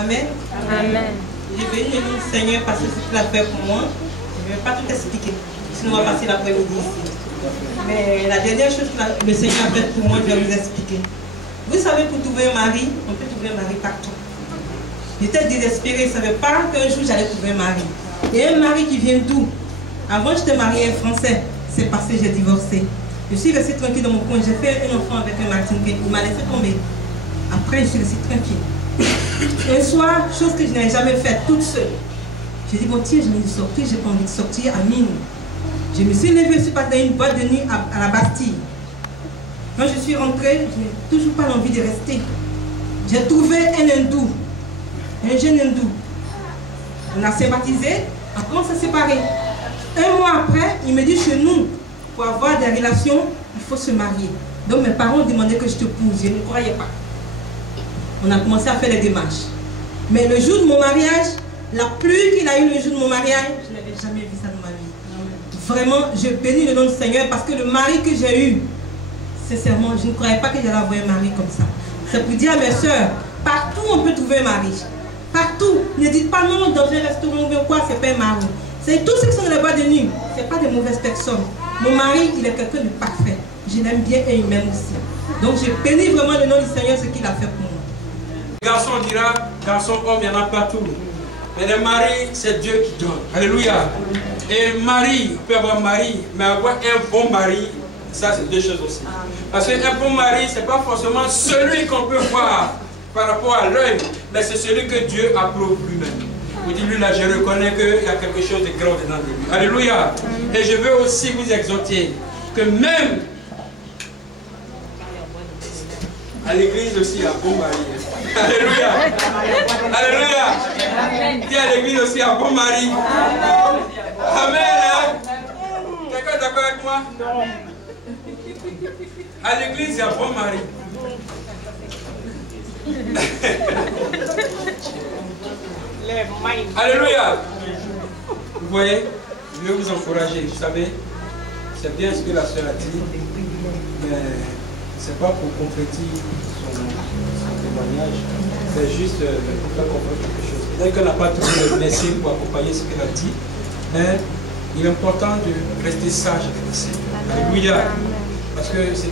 Amen. Amen. J'ai béni le nom du Seigneur parce que c'est ce qu'il a fait pour moi. Je ne vais pas tout expliquer, sinon on va passer l'après-midi ici. Mais la dernière chose que le Seigneur a faite pour moi, je vais vous expliquer. Vous savez, pour trouver un mari, on peut trouver un mari partout. J'étais désespérée, je ne savais pas qu'un jour j'allais trouver un mari. Et un mari qui vient d'où? Avant, j'étais mariée à un Français. C'est passé, j'ai divorcé. Je suis restée tranquille dans mon coin. J'ai fait un enfant avec un Martiniquais. Il m'a laissé tomber. Après, je suis restée tranquille. Un soir, chose que je n'avais jamais faite, toute seule. J'ai dit, bon, tiens, j'ai envie de sortir, j'ai pas envie de sortir à minuit. Je me suis levée, je suis partie dans une boîte de nuit à la Bastille. Quand je suis rentrée, je n'ai toujours pas envie de rester. J'ai trouvé un hindou, un jeune hindou. On a sympathisé, après on s'est séparés. Un mois après, il me dit chez nous, pour avoir des relations, il faut se marier. Donc mes parents demandaient que je te épouse, je ne croyais pas. On a commencé à faire les démarches. Mais le jour de mon mariage, la pluie qu'il a eu le jour de mon mariage, je n'avais jamais vu ça dans ma vie. Vraiment, je bénis le nom du Seigneur parce que le mari que j'ai eu, sincèrement, je ne croyais pas que j'allais avoir un mari comme ça. C'est pour dire à mes soeurs, partout on peut trouver un mari. Partout. Ne dites pas non dans un restaurant ou quoi, c'est pas un mari. C'est tous ceux qui sont dans les boîtes de nuit. Ce n'est pas des mauvaises personnes. Mon mari, il est quelqu'un de parfait. Je l'aime bien et il m'aime aussi. Donc je bénis vraiment le nom du Seigneur, ce qu'il a fait pour moi. Garçon dira, garçon, homme, il y en a partout. Mais le mari, c'est Dieu qui donne. Alléluia. Et mari, on peut avoir mari, mais avoir un bon mari, ça c'est deux choses aussi. Parce qu'un bon mari, ce n'est pas forcément celui qu'on peut voir par rapport à l'œil, mais c'est celui que Dieu approuve lui-même. Vous dites, lui là, je reconnais qu'il y a quelque chose de grand dedans de lui. Alléluia. Et je veux aussi vous exhorter que même à l'église aussi, il y a un bon mari. Alléluia. Alléluia. Dis à l'église aussi, il y a un bon mari. Amen. Quelqu'un est d'accord avec moi? À l'église, il y a un bon mari. Alléluia. Vous voyez, je vais vous encourager. Vous savez, c'est bien ce que la sœur a dit, mais c'est pas pour compléter son témoignage, c'est juste pour faire comprendre quelque chose. Peut-être qu'elle n'a pas trouvé le blessé pour accompagner ce qu'elle a dit, mais il est important de rester sage avec le Seigneur. Alléluia. Parce que ce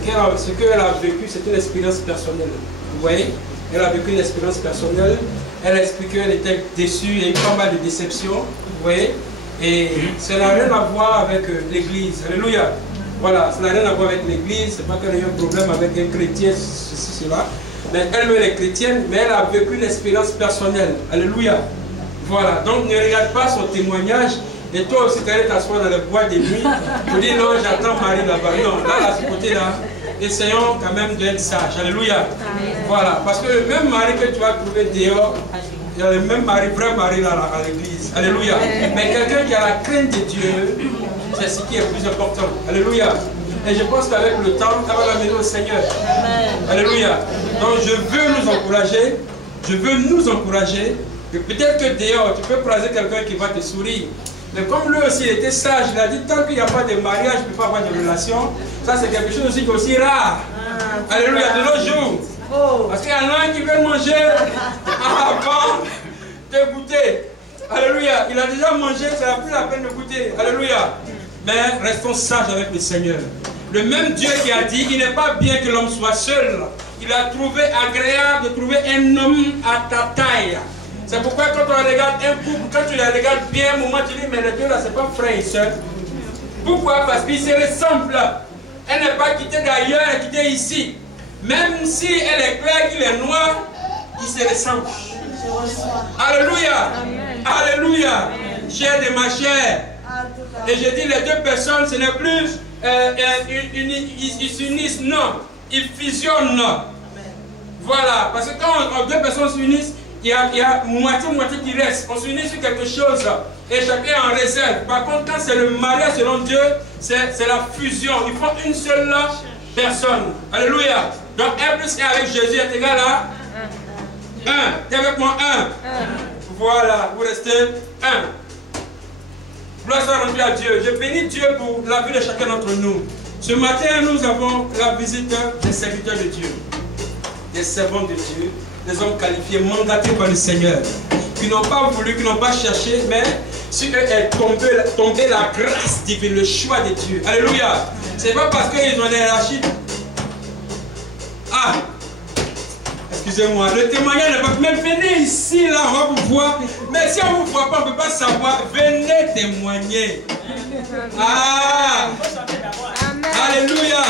qu'elle a vécu, c'est une expérience personnelle. Vous voyez, elle a vécu une expérience personnelle. Elle a expliqué qu'elle était déçue, il y a eu pas mal de déceptions. Vous voyez, et ça n'a rien à voir avec l'église. Alléluia. Voilà, ça n'a rien à voir avec l'église. C'est pas qu'elle a eu un problème avec un chrétien, ceci, cela. Mais elle est chrétienne, mais elle a vécu une expérience personnelle. Alléluia. Voilà, donc ne regarde pas son témoignage. Et toi aussi, tu allais t'asseoir dans les bois de nuit pour dire non, j'attends Marie là-bas. Non, là, à ce côté-là, essayons quand même d'être sages. Alléluia. Voilà, parce que même Marie que tu vas trouver dehors, il y a le même mari, vrai mari là à l'église. Alléluia. Mais quelqu'un qui a la crainte de Dieu, c'est ce qui est plus important. Alléluia. Et je pense qu'avec le temps, ça va l'amener au Seigneur. Alléluia. Donc je veux nous encourager. Je veux nous encourager. Peut-être que dehors, tu peux croiser quelqu'un qui va te sourire. Mais comme lui aussi il était sage, il a dit tant qu'il n'y a pas de mariage, il ne peut pas avoir de relation. Ça c'est quelque chose aussi qui est aussi rare. Alléluia, de nos jours. Parce qu'il y en a un qui veut manger avant de goûter. Alléluia, il a déjà mangé, ça n'a plus la peine de goûter. Alléluia. Mais restons sages avec le Seigneur. Le même Dieu qui a dit, il n'est pas bien que l'homme soit seul. Il a trouvé agréable de trouver un homme à ta taille. C'est pourquoi quand on regarde un couple, quand tu les regardes bien, un moment tu dis, mais les deux là, c'est pas frère et soeur. Pourquoi? Parce qu'ils se ressemblent. Elle n'est pas quittée d'ailleurs, elle est quittée ici. Même si elle est claire, qu'il est noir, ils se ressemblent. Alléluia. Alléluia. Chair de ma chair. Et je dis, les deux personnes, ce n'est plus ils s'unissent, non. Ils fusionnent. Voilà. Parce que quand deux personnes s'unissent, il y a moitié qui reste. On s'unit sur quelque chose et chacun est en réserve. Par contre, quand c'est le mariage selon Dieu, c'est la fusion. Ils font une seule personne. Alléluia. Donc 1 plus 1 avec Jésus est égal à 1. T'es avec moi 1. Voilà, vous restez 1. Gloire soit rendue à Dieu. Je bénis Dieu pour la vie de chacun d'entre nous. Ce matin, nous avons la visite des serviteurs de Dieu, des servants de Dieu, des hommes qualifiés, mandatés par le Seigneur, qui n'ont pas voulu, qui n'ont pas cherché, mais sur eux est tombée la grâce divine, le choix de Dieu. Alléluia. C'est pas parce qu'ils ont des hiérarchies. Ah, excusez-moi, le témoignage n'est pas. Mais venez ici, là, on va vous voir. Mais si on ne vous voit pas, on ne peut pas savoir. Venez témoigner. Ah, alléluia.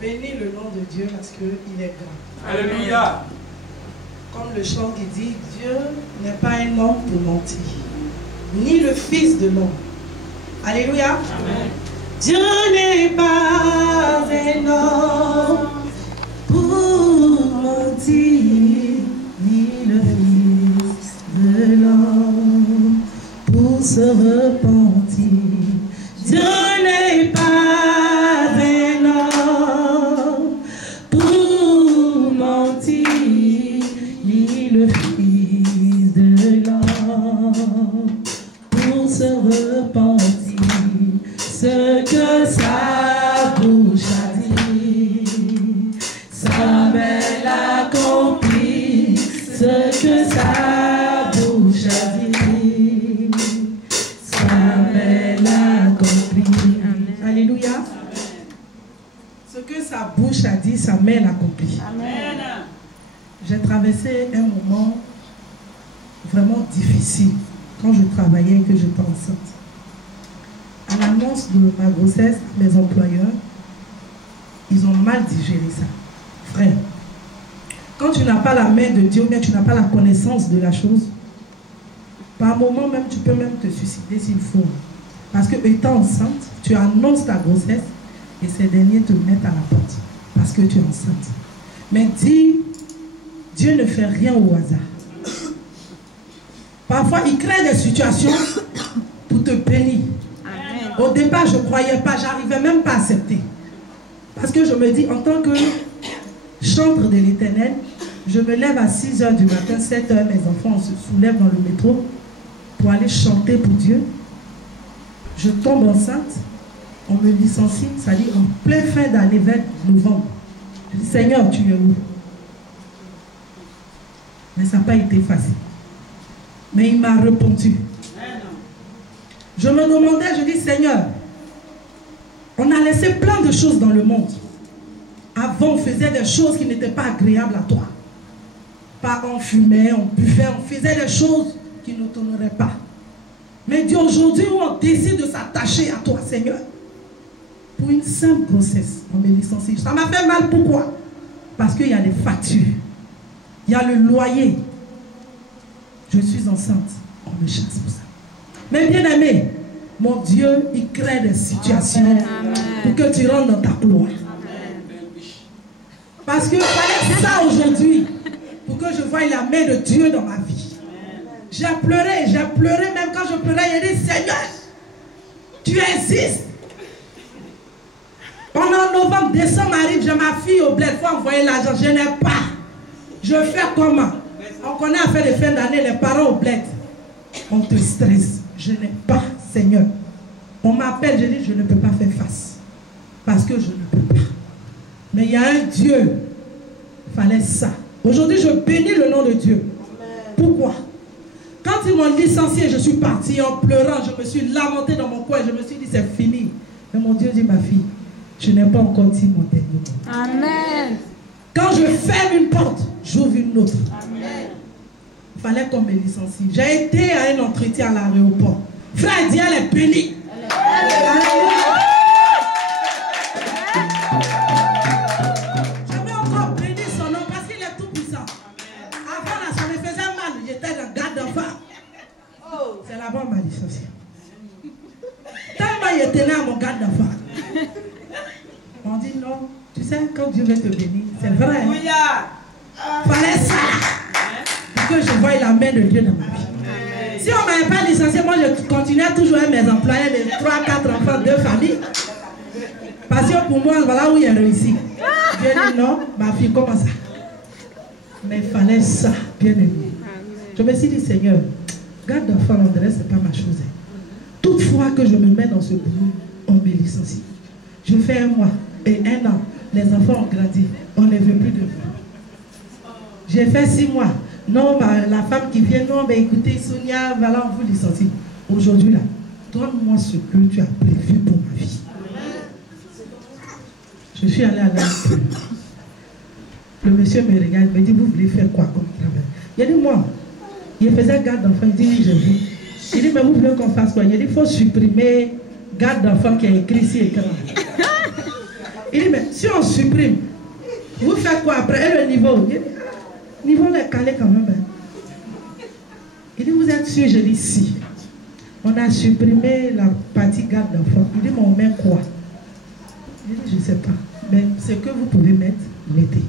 Bénis le nom de Dieu parce qu'il est grand. Alléluia. Comme le chant qui dit, Dieu n'est pas un homme pour mentir, ni le fils de l'homme. Alléluia. Amen. Dieu n'est pas un homme pour mentir, ni le fils de l'homme pour se repentir. Dieu n'est pas un homme pour mentir, ni le fils de l'homme pour se repentir. Ce que sa bouche a dit, sa main l'accomplit. Ce que sa bouche a dit, sa main l'accomplit. Alléluia. Ce que sa bouche a dit, sa main l'accomplit. Amen. J'ai traversé un moment vraiment difficile quand je travaillais et que j'étais enceinte. À l'annonce de ma grossesse, mes employeurs, ils ont mal digéré ça. Frère, quand tu n'as pas la main de Dieu, mais tu n'as pas la connaissance de la chose, par moment même, tu peux même te suicider s'il faut. Parce que étant enceinte, tu annonces ta grossesse et ces derniers te mettent à la porte parce que tu es enceinte. Mais dis, Dieu ne fait rien au hasard. Parfois, il crée des situations pour te bénir. Au départ, je ne croyais pas, j'arrivais même pas à accepter. Parce que je me dis, en tant que chantre de l'Éternel, je me lève à 6 h du matin, 7 h, mes enfants se soulèvent dans le métro pour aller chanter pour Dieu. Je tombe enceinte, on me licencie, ça dit en plein fin d'année, 20 novembre. Je dis, Seigneur, tu es où? Mais ça n'a pas été facile. Mais il m'a répondu. Je me demandais, je dis, Seigneur, on a laissé plein de choses dans le monde. Avant, on faisait des choses qui n'étaient pas agréables à toi. Pas on fumait, on buvait, on faisait des choses qui ne t'honoraient pas. Mais Dieu, aujourd'hui, on décide de s'attacher à toi, Seigneur. Pour une simple grossesse, on me licencie. Ça m'a fait mal, pourquoi? Parce qu'il y a des factures. Il y a le loyer. Je suis enceinte, on me chasse pour ça. Mais bien aimé, mon Dieu, il crée des situations pour que tu rentres dans ta gloire. Parce qu'il fallait ça aujourd'hui pour que je voie la main de Dieu dans ma vie. J'ai pleuré, même quand je pleurais, j'ai dit, Seigneur, tu existes. Pendant novembre, décembre arrive, j'ai ma fille au bled, il faut envoyer l'argent, je n'ai pas. Je fais comment? On connaît à faire les fins d'année, les parents au bled. On te stresse. Je n'ai pas, Seigneur. On m'appelle, je dis, je ne peux pas faire face. Parce que je ne peux pas. Mais il y a un Dieu. Il fallait ça. Aujourd'hui, je bénis le nom de Dieu. Pourquoi? Quand ils m'ont licencié, je suis partie en pleurant. Je me suis lamentée dans mon coin. Je me suis dit, c'est fini. Mais mon Dieu dit, ma fille, je n'ai pas encore dit mon dernier mot. Amen. Quand je ferme une porte, j'ouvre une autre. Amen. Il fallait qu'on me licencie. J'ai été à un entretien à l'aéroport. Frère, Dieu est béni. Je vais encore bénir son nom parce qu'il est tout puissant. Avant là, ça me faisait mal. J'étais dans garde d'enfant. C'est là-bas on m'a licencié. Tellement il était là à mon garde d'enfant. On dit non. Tu sais, quand Dieu veut te bénir, c'est vrai. Fallait ça. Pour que je voie la main de Dieu dans ma vie. Si on ne m'avait pas licencié, moi je continuais toujours avec mes employés, mes 3-4 enfants, 2 familles. Parce que pour moi, voilà où il a réussi. Dieu dit non, ma fille, comment ça? Mais il fallait ça, bien aimé. Je me suis dit, Seigneur, garde d'enfant, on dirait, ce n'est pas ma chose. Toutefois que je me mets dans ce boulot, on me licencie. Je fais un mois. et 1 an. Les enfants ont grandi. On ne veut plus de vous. J'ai fait 6 mois. Non, la femme qui vient, non, mais écoutez, Sonia, voilà, on vous licencie. Aujourd'hui, là, donne-moi ce que tu as prévu pour ma vie. Je suis allée à l'âge. Le monsieur me regarde, me dit, vous voulez faire quoi comme travail? Il dit, moi, il faisait garde d'enfant. Il dit, oui, je veux. Il dit, mais vous voulez qu'on fasse quoi? Il dit, il faut supprimer garde d'enfant qui est écrit ici écran. Il dit, mais si on supprime, vous faites quoi après? Et le niveau? Il dit, ah, niveau est calé quand même. Il dit, vous êtes sûr? Je dis, si. On a supprimé la partie garde d'enfant. Il dit, mais on met quoi? Il dit, je ne sais pas. Mais ce que vous pouvez mettre, mettez.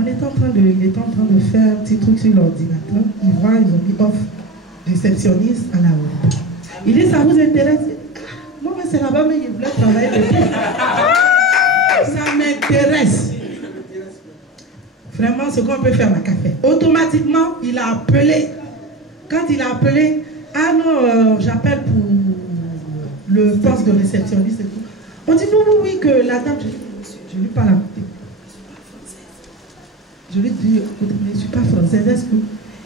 Il était en train de faire un petit truc sur l'ordinateur. Ils ont mis off réceptionniste à la web. Il dit, ça vous intéresse? Non, mais c'est là-bas, mais il voulait travailler depuis. Ça m'intéresse. Vraiment, ce qu'on peut faire à café. Automatiquement, il a appelé. Quand il a appelé, ah non, j'appelle pour le poste de réceptionniste et tout. On dit, oui, que la dame, je lui parle à côté. Je lui dis, écoute, mais je ne suis pas française, est-ce que...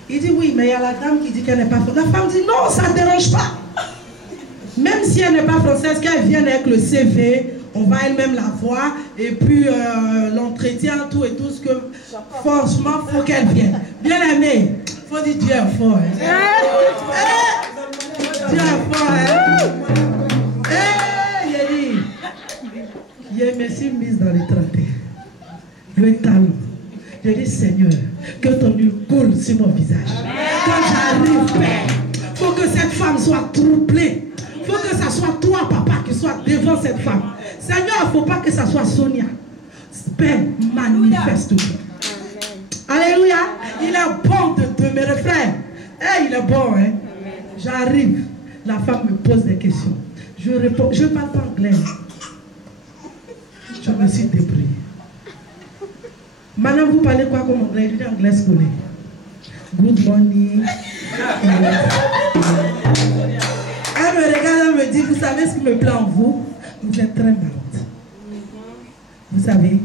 Il dit, oui, mais il y a la dame qui dit qu'elle n'est pas française. La femme dit, non, ça ne dérange pas. Même si elle n'est pas française, qu'elle vienne avec le CV, on va elle-même la voir, et puis l'entretien, tout et tout, ce que franchement, il faut qu'elle vienne. Bien aimé, il faut dire Dieu est fort. Hein. Dieu est fort. Hein. Je me suis mise dans les 31. Le talon. Je dis, Seigneur, que ton huile coule sur mon visage. Quand j'arrive, Père, il faut que cette femme soit troublée. Il faut que ce soit toi, papa, qui soit devant cette femme. Seigneur, il ne faut pas que ce soit Sonia. Père, manifeste-toi. Alléluia. Il est bon de demeurer, frère. Hey, il est bon, hein. J'arrive. La femme me pose des questions. Je réponds. Je ne parle pas anglais. Je me suis débrouillée. Madame, vous parlez quoi comme anglais? Je dis anglais scolaire. Good morning. Elle me regarde, elle me dit, vous savez ce qui me plaît en vous? Vous êtes très marrante. Vous savez,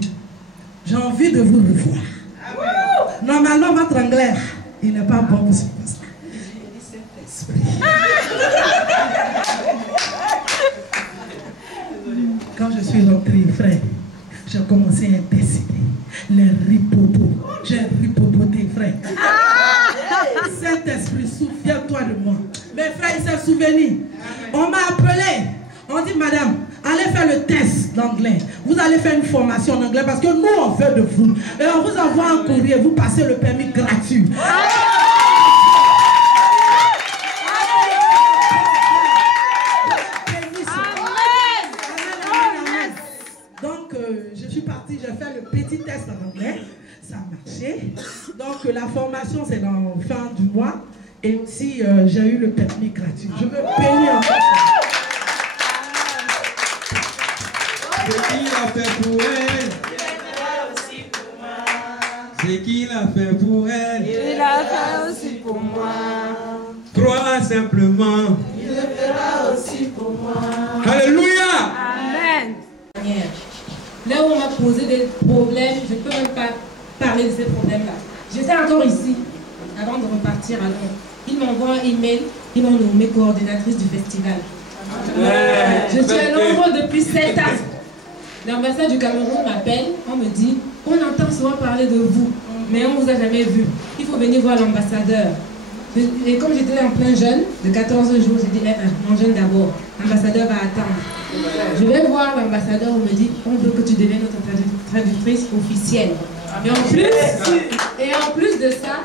j'ai envie de vous revoir. Normalement, votre anglais, il n'est pas bon pour ce poste. Quand je suis rentrée, frère, j'ai commencé à décider. Les ripopots. J'ai ripopoté, frère. Saint-Esprit, souviens-toi de moi. Mes frères, ils s'est souvenu. On m'a appelé. On dit, madame, allez faire le test d'anglais. Vous allez faire une formation en anglais parce que nous, on veut de vous. Et on vous envoie un courrier. Vous passez le permis gratuit. Je suis partie, j'ai fait le petit test en anglais, ça a marché. Donc la formation c'est dans fin du mois et si j'ai eu le permis gratuit. Je veux bénir en fait. Ce qu'il a fait pour elle, ce qu'il a fait pour elle, il a fait aussi pour moi. Crois simplement, Il le fera aussi pour moi. Alléluia. Amen. Là où on m'a posé des problèmes, je ne peux même pas parler de ces problèmes-là. J'étais encore ici, avant de repartir à Londres. Ils m'envoient un email, ils m'ont nommé coordinatrice du festival. Je suis à Londres depuis 7 ans. L'ambassade du Cameroun m'appelle, on me dit, on entend souvent parler de vous, mais on ne vous a jamais vu. Il faut venir voir l'ambassadeur. Et comme j'étais en plein jeûne, de 14 jours, j'ai dit, mon jeûne d'abord, l'ambassadeur va attendre. Je vais voir l'ambassadeur, on me dit, on veut que tu deviennes notre traductrice officielle. Et en plus de ça,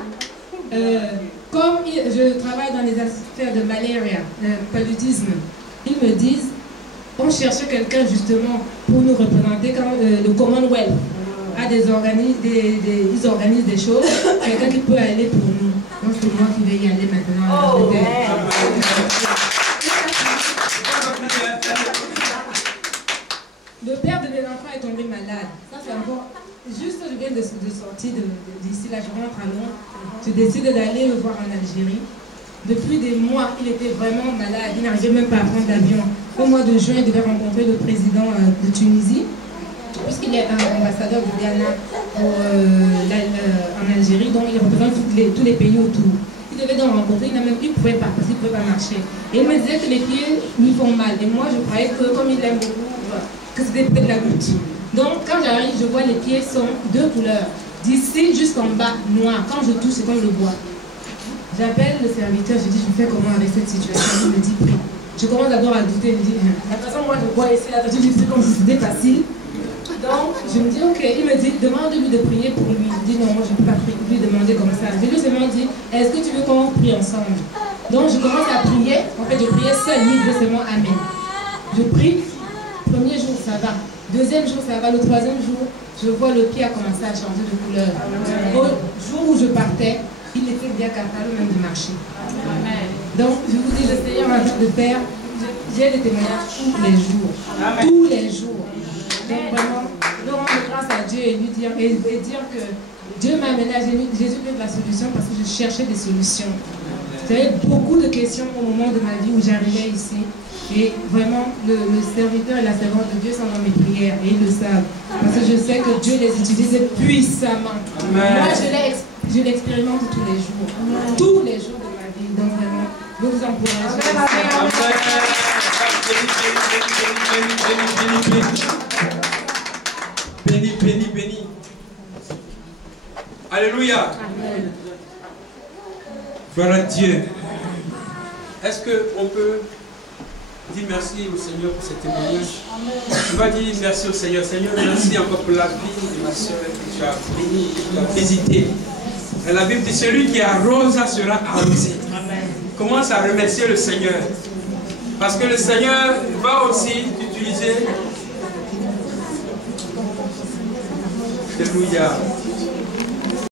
comme je travaille dans les affaires de malaria, paludisme, ils me disent, on cherchait quelqu'un justement pour nous représenter quand le Commonwealth a ils organisent des choses, quelqu'un qui peut aller pour nous. Donc c'est moi qui vais y aller maintenant. Le père de mes enfants est tombé malade. Ça c'est encore... Juste je viens de sortir d'ici, là je rentre à Londres. Je décide d'aller le voir en Algérie. Depuis des mois, il était vraiment malade. Il n'arrivait même pas à prendre l'avion. Au mois de juin, il devait rencontrer le président de Tunisie. puisqu'il est un ambassadeur du Ghana en Algérie, donc il représente tous les pays autour. Il devait donc rencontrer, il ne pouvait pas parce qu'il ne pouvait pas marcher. Et il me disait que les pieds lui font mal. Et moi, je croyais que comme il aime beaucoup, que c'était peut-être la goutte. Donc quand j'arrive, je vois les pieds sont deux couleurs. D'ici jusqu'en bas, noir. Quand je touche, c'est comme le bois. J'appelle le serviteur, je dis, je fais comment avec cette situation? Il me dit, prie. Je commence d'abord à douter, je me dis, la façon moi je vois ici, là, je dis, c'est comme si c'était facile. Donc, je me dis, ok, il me dit, demande-lui de prier pour lui. Je dis, non, moi je ne peux pas lui demander comme ça. Je lui seulement dit, est-ce que tu veux qu'on prie ensemble? Donc, je commence à prier. En fait, je priais seul, lui, je dis seulement Amen. Je prie. Premier jour, ça va. Deuxième jour, ça va. Le troisième jour, je vois le pied a commencé à changer de couleur. Au jour où je partais, il était bien capable même de marcher. Donc, je vous dis, le Seigneur m'a dit de faire, j'ai des témoignages tous les jours. Tous les jours. Donc, vraiment, de rendre grâce à Dieu et lui dire, que Dieu m'a amené à Jésus de la solution parce que je cherchais des solutions. J'avais beaucoup de questions au moment de ma vie où j'arrivais ici. Et vraiment, le serviteur et la servante de Dieu sont dans mes prières et ils le savent. Parce que je sais que Dieu les utilise puissamment. Moi, je l'expérimente tous les jours. Tous les jours de ma vie. Donc vraiment, je vous encourage. Béni, béni, béni. Alléluia. Amen. Gloire à Dieu. Est-ce qu'on peut dire merci au Seigneur pour ce témoignage? On va dire merci au Seigneur. Seigneur, merci encore pour la vie de ma soeur que tu as bénie, que tu as visitée. Et la Bible dit, celui qui arrose sera arrosé. Commence à remercier le Seigneur. Parce que le Seigneur va aussi utiliser. Alléluia.